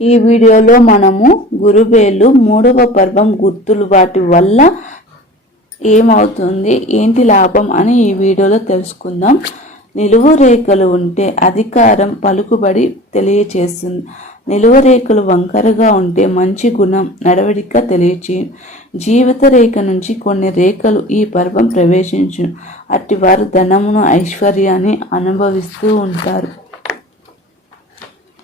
ఈ వీడియోలో మనము గురువేలు మూడవ పర్వం గుర్తులు వాటి వల్ల ఏమవుతుంది ఏంటి లాభం అని ఈ వీడియోలో తెలుసుకుందాం. నిలువు రేఖలు ఉంటే అధికారం పలుకుబడి తెలియచేస్తుంది. నిలువు రేఖలు వంకరగా ఉంటే మంచి గుణం నడవడిక తెలియచే జీవిత రేఖ నుంచి కొన్ని రేఖలు ఈ పర్వం ప్రవేశించు అట్టి వారు ధనమును ఐశ్వర్యాన్ని అనుభవిస్తూ ఉంటారు.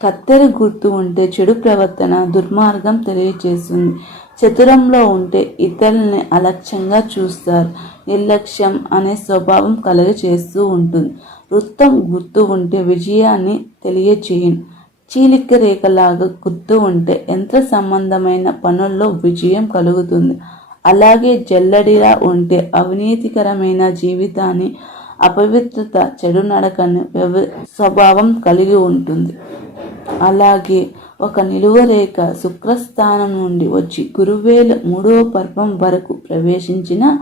కత్తెర గుర్తు ఉంటే చెడు ప్రవర్తన దుర్మార్గం తెలియజేస్తుంది చతురంలో ఉంటే ఇతరుల్ని అలక్ష్యంగా చూస్తారు. నిర్లక్ష్యం అనే స్వభావం కలుగచేస్తూ ఉంటుంది. వృత్తం గుర్తు ఉంటే విజయాన్ని తెలియచేయను. చీలిక రేఖలాగా గుర్తు ఉంటే యంత్ర సంబంధమైన పనుల్లో విజయం కలుగుతుంది. అలాగే జల్లడిలా ఉంటే అవినీతికరమైన జీవితాన్ని అపవిత్రత చెడు నడకని వ్యవ స్వభావం కలిగి ఉంటుంది. అలాగే ఒక నిలువ రేఖ శుక్రస్థానం నుండి వచ్చి గురువేల మూడవ పర్వం వరకు ప్రవేశించిన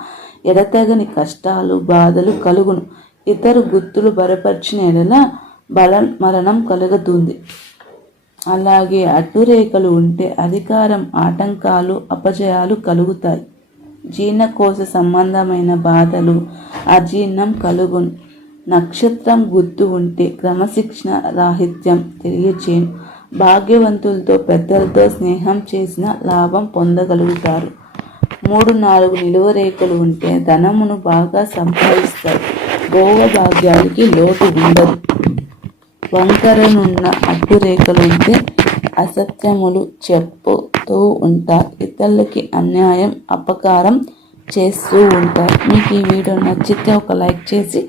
ఎడతగని కష్టాలు బాధలు కలుగును. ఇతర గుర్తులు బలపరిచిన ఎడల బల మరణం కలుగుతుంది. అలాగే అడ్డురేఖలు ఉంటే అధికారం ఆటంకాలు అపజయాలు కలుగుతాయి. జీర్ణకోశ సంబంధమైన బాధలు అజీర్ణం కలుగును. నక్షత్రం గుర్తు ఉంటే క్రమశిక్షణ రాహిత్యం తెలియచేయను. భాగ్యవంతులతో పెద్దలతో స్నేహం చేసిన లాభం పొందగలుగుతారు. మూడు నాలుగు నిలువ రేఖలు ఉంటే ధనమును బాగా సంపాదిస్తారు. భోగభాగ్యాలకి లోటు ఉండదు. వంకరనున్న అడ్డు రేఖలు ఉంటే అసత్యములు చెప్పుతూ ఉంటారు. ఇతరులకి అన్యాయం అపకారం చేస్తూ ఉంటారు. మీకు ఈ వీడియో నచ్చితే ఒక లైక్ చేసి